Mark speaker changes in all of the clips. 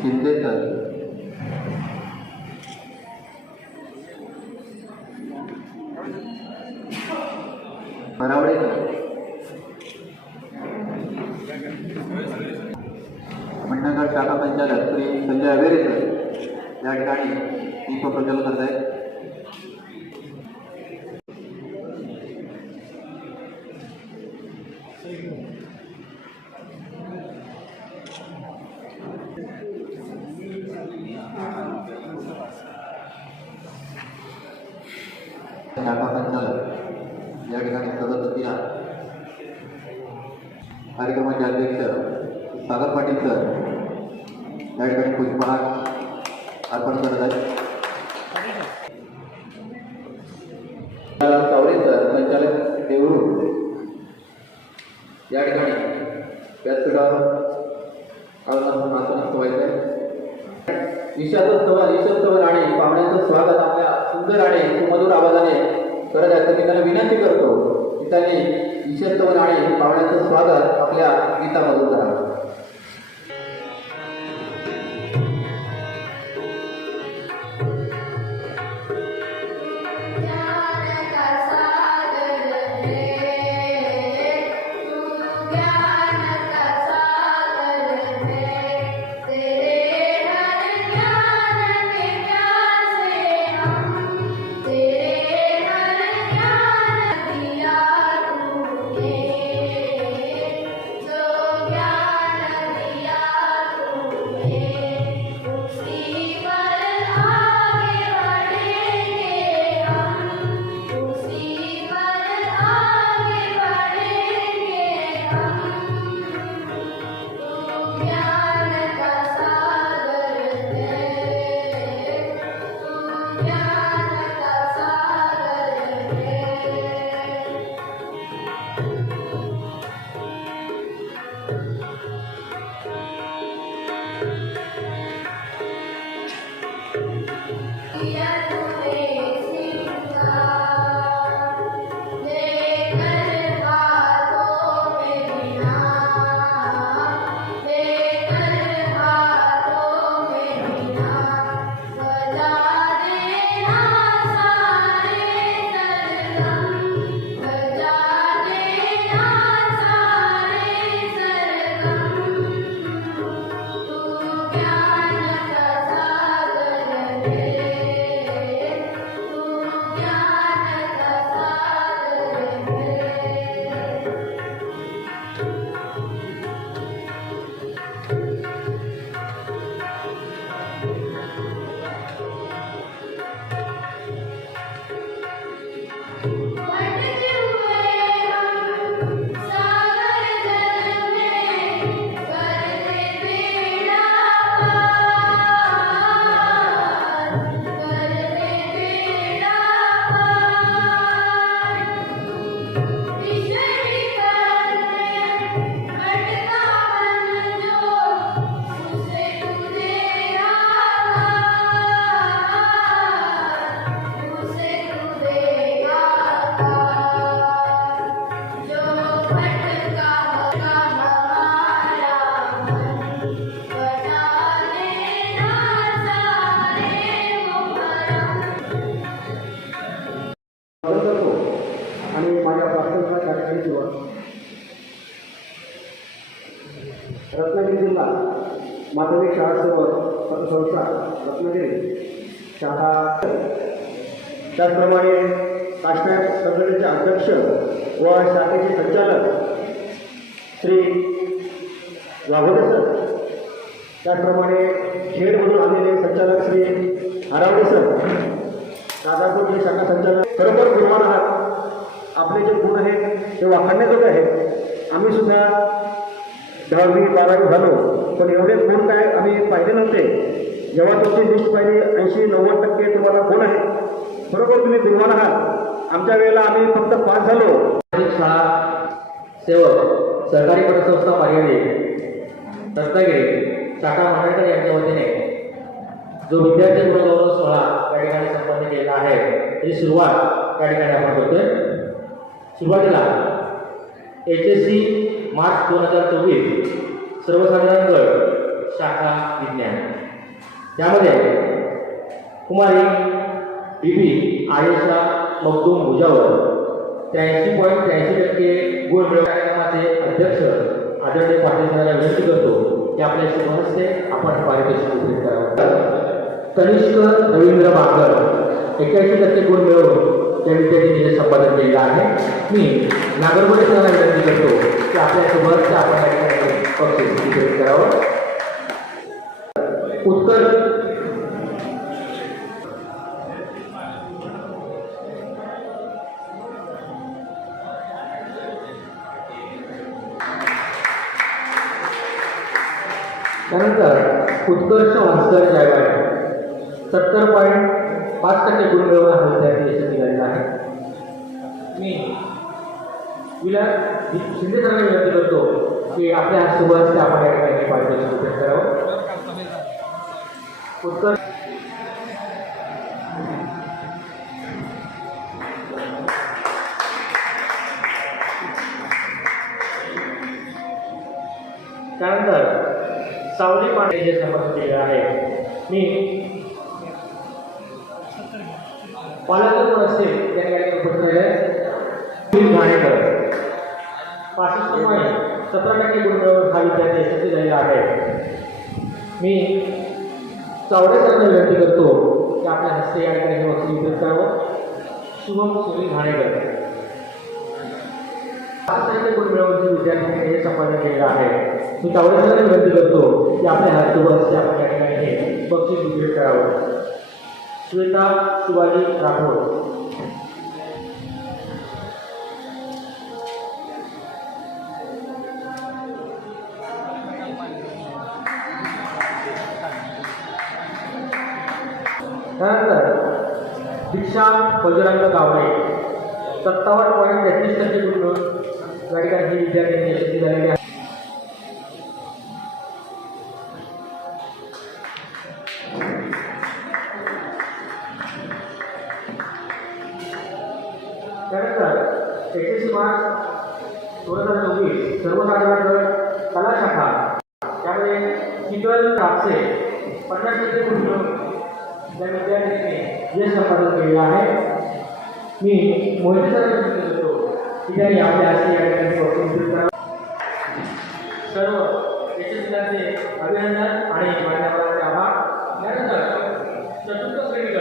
Speaker 1: Shinde sir Marawade sir Mandangad शाखा संचालक Shri Sanjay अवेरे sir या ठिकाणी दीप प्रज्वलन करत आहेत शाखा संचालक या ठिकाणी सदस्य कार्यक्रमाचे अध्यक्ष सागर पाटील सर. या ठिकाणी पुष्पहार अर्पण करत आहेत. चौरे सर संचालक देऊळ. या ठिकाणी व्यासपीठावर व्हायचं ईशाचं स्तवन ईशा स्तवन आणि पाहुण्यांचं स्वागत आपल्या सुंदर आणि सुमधुर आवाजाने विनंती करतो. की त्यांनी ईशा स्तवन आणि पाहुण्यांचं स्वागत आपल्या गीतामधून करावं.
Speaker 2: रत्नागिरी जिल्हा माध्यमिक शाळा सेवक पतसंस्था रत्नागिरी. शाळा त्याचप्रमाणे काश्मीर संघटनेचे अध्यक्ष व शाखेचे संचालक श्री वाघोडे सर. त्याचप्रमाणे खेडमधून आलेले संचालक श्री हरावडे सर. राजापूरचे शाखा संचालक खरोखर गुणवान आहात. आपले जे गुण आहेत ते वाखाणण्याजोगे आहेत. आम्ही सुद्धा दहावी बारावी झालो. पण एवढे गुण काय आम्ही पाहिले नव्हते. जेव्हा तुमची लिस्ट पाहिली ऐंशी नव्वद टक्के तुम्हाला गुण आहे. बरोबर तुम्ही गुणवान आहात. आमच्या वेळेला आम्ही फक्त पास झालो.
Speaker 1: शाळा सेवक सरकारी पतसंस्था मर्यादित रत्नागिरी शाखा मंडळकर यांच्या वतीने. जो विद्यार्थी गुणगौरव सोहळा त्या ठिकाणी संपन्न केलेला आहे त्याची सुरुवात त्या ठिकाणी आपण करतोय. सुरुवातीला एच एस सी मार्च दोन हजार चोवीस सर्वसाधारण गट
Speaker 3: शाखा विज्ञान. त्यामध्ये कुमारी बीबी आयेशा मगदूम मुजावर त्र्याऐंशी पॉईंट त्र्याऐंशी टक्के गुण मिळवून कार्यक्रमाचे अध्यक्ष आदरणीय पाटील साहेबांना विनंती करतो की आपल्या शुभहस्ते आपण पारितोषिक वितरित करावं. कनिष्क रवींद्र बांगर एक्क्याऐंशी टक्के गुण मिळवून त्या विद्यार्थी संपादन केलेलं आहे. मी नागरगोडे सरांना विनंती करतो. की आपल्या शुभहस्ते आपण पक्ष करावं. उत्तर. त्यानंतर उत्कर्ष भास्कर जयवाड सत्तर पॉईंट पाच टक्के गुण मिळवून हा विद्यार्थी यशस्वी झालेला आहे. मी विलास शिंदे सरांना विनंती करतो की आपल्या शुभ हस्ते आपण या ठिकाणी पारितोषिक वितरित करावं. उत्तर. त्यानंतर सावली पांडे जे समर्थ केले आहे मी पालक कोण असतील त्या ठिकाणी उपस्थित गाणेकर सुनील पासष्ट पॉईंट सतरा टक्के गुणमिळवून हा विद्यार्थी यशस्वी झालेला आहे. मी चावडे विनंती करतो की आपल्या हस्ते या ठिकाणी हे बक्षीस वितरित करावं. शुभम सुनील घाणेकर. पाच गुण मिळवून जे विद्यार्थ्यांनी हे संपादन केलेलं आहे. मी चावडे विनंती करतो की आपल्या हस्ते हस्ते आपण या ठिकाणी हे बक्षीस वितरित करावं. श्वेता शिवाजी राठोड. दीक्षा बजरंग गावडे. सत्तावन्न पॉईंट तेहतीस टक्के गुण या ठिकाणी ही विद्यार्थ्यांनी यशस्वी झालेली आहे त्यानंतर एकवीस मार्च दोन हजार चोवीस सर्वसाधारण गट कला शाखा त्यामध्ये चितळ कापसे पन्नास टक्के गुण मिळवून त्या विद्यार्थ्यांनी यश संपादन केलेलं आहे. मी मोहिते विनंती करतो की त्यांनी आपल्या हस्ते या ठिकाणी बक्षीस वितरित सर्व यशस्वीचे अभिनंदन आणि मान्यवरांचे आभार. त्यानंतर चतुर्थ श्रेणी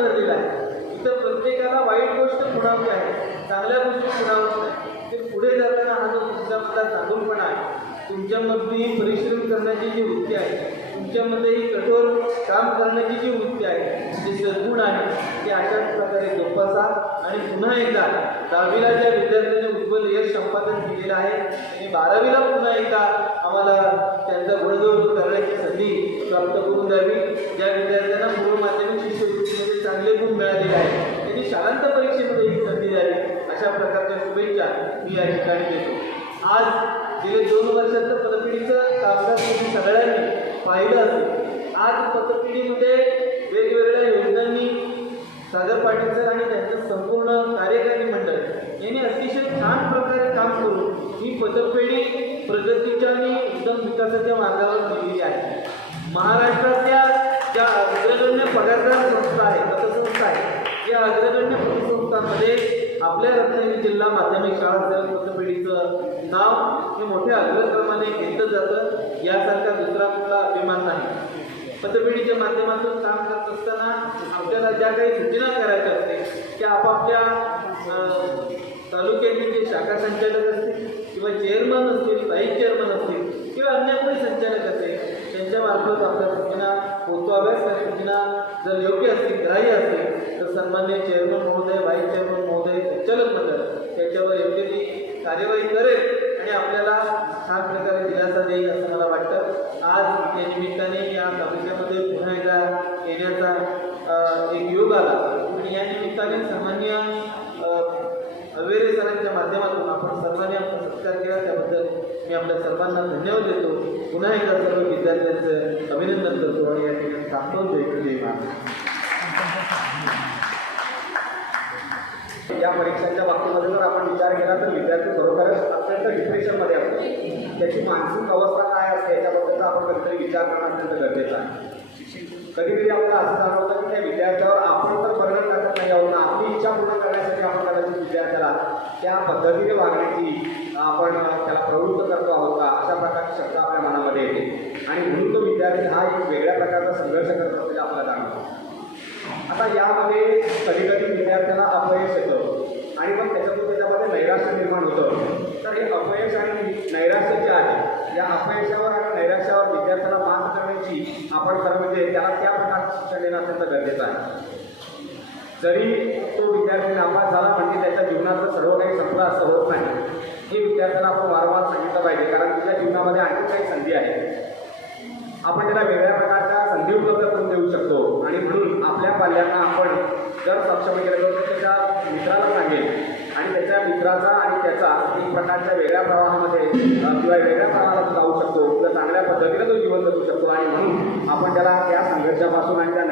Speaker 4: भरलेलं आहे. इथं प्रत्येकाला वाईट गोष्ट खुणावली आहे. चांगल्या गोष्टी खुणावत नाही. ते पुढे जाताना हा जो तुमच्यामधला चांगलपणा आहे. तुमच्यामधली परिश्रम करण्याची जी वृत्ती आहे तुमच्यामध्ये ही कठोर काम करण्याची जी वृत्ती आहे जे सद्गुण आहे ते अशाच प्रकारे जोपासा. आणि पुन्हा एकदा दहावीला ज्या विद्यार्थ्यांनी उज्ज्वल यश संपादन केलेलं आहे आणि बारावीला पुन्हा एकदा आम्हाला त्यांचा बळजबरी करण्याची संधी प्राप्त करून द्यावी. ज्या विद्यार्थ्यांना पूर्व माध्यमिक शिष्यवृत्तीमध्ये चांगले गुण मिळालेले आहेत त्यांनी शालांत परीक्षेमध्ये ही संधी द्यावी. अशा प्रकारच्या शुभेच्छा मी या ठिकाणी देतो. आज गेले दोन वर्षाचं पतपिढीचं कामकाज तुम्ही सगळ्यांनी पाहिलं असेल. आज पतपिढीमध्ये सागर पाटील सर आणि त्यांचं संपूर्ण कार्यकारी मंडळ यांनी अतिशय छान प्रकारे काम करून ही पतपेढी प्रगतीच्या आणि उत्तम विकासाच्या मार्गावर दिलेली आहे. महाराष्ट्रातल्या ज्या अग्रगण्य पगारदार संस्था आहेत पतसंस्था आहे या अग्रगण्य पतसंस्थांमध्ये आपल्या रत्नागिरी जिल्हा माध्यमिक शाळा सेवक पतपेढीचं नाव हे मोठ्या अग्रक्रमाने घेतलं जातं. यासारखा दुसरा कुठला अभिमान नाही. पतपेढीच्या माध्यमातून काम करत असताना आपल्याला ज्या काही सूचना करायच्या असते त्या आपापल्या तालुक्यातील जे शाखा संचालक असतील किंवा चेअरमन असतील व्हाईस चेअरमन असतील किंवा अन्य काही संचालक असतील त्यांच्या मार्फत आपल्या सूचना पोहोचवाव्यात त्या सूचना जर योग्य असतील ग्राह्य असतील तर सन्मान्य चेअरमन महोदय व्हाईस चेअरमन महोदय संचालक मंडळ त्याच्यावर योग्य ती कार्यवाही करेल आणि आपल्याला छान प्रकारे दिलासा देईल असं मला वाटतं आज या निमित्ताने या तालुक्यामध्ये पुन्हा एकदा येण्याचा एक योग आला. आणि या निमित्ताने सामान्य अवेरे सरांच्या माध्यमातून आपण सर्वांनी आपला सत्कार केला. त्याबद्दल मी आपल्या सर्वांना धन्यवाद देतो. पुन्हा एकदा सर्व विद्यार्थ्यांचं अभिनंदन करतो आणि या ठिकाणी थांबतो जय जय
Speaker 2: या परीक्षांच्या बाबतीमध्ये जर आपण विचार केला तर विद्यार्थी खरोखरच अत्यंत डिप्रेशनमध्ये असतो. त्याची मानसिक अवस्था काय असते याच्याबद्दलचा आपण कधीतरी विचार करणं अत्यंत गरजेचं आहे. कधी कधी आपल्याला असं जाणवतं की त्या विद्यार्थ्यावर आपण तर परिणाम टाकत नाही आहोत ना आपली इच्छा पूर्ण करण्यासाठी आपण कदाचित विद्यार्थ्याला त्या पद्धतीने वागण्याची आपण त्याला प्रवृत्त करतो आहोत का अशा प्रकारची शब्द आपल्या मनामध्ये येते. आणि म्हणून तो विद्यार्थी हा एक वेगळ्या प्रकारचा संघर्ष करत असल्याचे आपल्याला जाणवतो. आता यामध्ये कधी कधी विद्यार्थ्याला अपयश येतं. आणि मग त्याच्यातून त्याच्यामध्ये नैराश्य निर्माण होतं. तर हे अपयश आणि नैराश्य जे आहे या अपयशावर आणि नैराश्यावर विद्यार्थ्याला मात करण्याची आपण खरं म्हणजे त्याला त्या प्रकारचं शिक्षण देणं अत्यंत गरजेचं आहे. जरी तो विद्यार्थी नापास झाला म्हणजे त्याच्या जीवनातलं सर्व काही संपलं असं होत नाही. हे विद्यार्थ्याला आपण वारंवार सांगितलं पाहिजे कारण तुझ्या जीवनामध्ये आणखी काही संधी आहे आपण त्याला वेगळ्या प्रकारचे संधी उपलब्ध करून देऊ शकतो. आणि म्हणून आपल्या पाल्यांना आपण जर सक्षम केलं तर त्याच्या मित्राला सांगेल. आणि त्याच्या मित्राचा आणि त्याचा एक प्रकारच्या वेगळ्या प्रवाहामध्ये किंवा वेगळ्या प्रवाहाला जाऊ शकतो. किंवा चांगल्या पद्धतीने तो जीवन जगू शकतो. आणि म्हणून आपण त्याला त्या संघर्षापासून आणि त्या